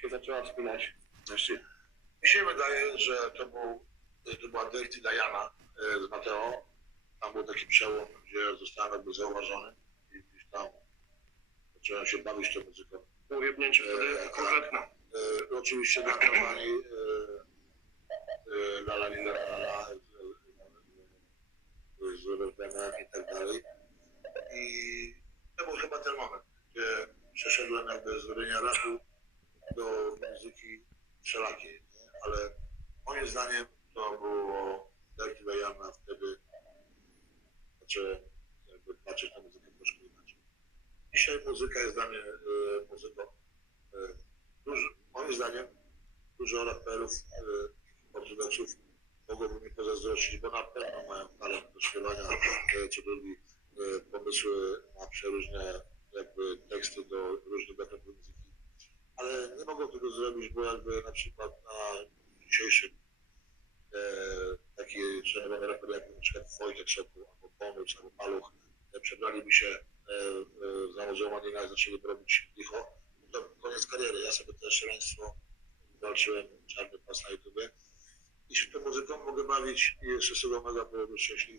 się zaczęła spinać. Właśnie. Mi się wydaje, że to, był, to była Dirty Diana e, z Mateo. Tam był taki przełom, gdzie zostałem jakby zauważony i gdzieś tam zacząłem się bawić tą muzyką. Ujebnięcie wtedy Eee, konkretne. E, oczywiście kampanii e, e, La La La La La z, refrenem i tak dalej. I to był chyba ten moment, gdzie przeszedłem jakby z robienia rapu do muzyki wszelakiej, nie? ale moim zdaniem to było Dirty Diana wtedy zacząłem jakby patrzeć na muzykę troszkę inaczej. Dzisiaj muzyka jest dla mnie e, muzyką e, moim zdaniem dużo raperów e, ortodoksów mogłoby mi pozazdrościć, bo na pewno mają talent do śpiewania, e, czy drugi e, pomysły na przeróżne jakby teksty do różnych gatunków muzyki. Ale nie mogą tego zrobić, bo jakby na przykład na dzisiejszym e, taki szanowany raper jak na przykład Wojtek Sokół, albo Pomóc, albo Paluch, e, przebraliby się e, e, za muzułmanina i zaczęli robić licho, to koniec kariery. Ja sobie też szaleństwo walczyłem, czarny pas na YouTubie. I się tą muzyką mogę bawić i jeszcze z tego mega powodu szczęśliwy.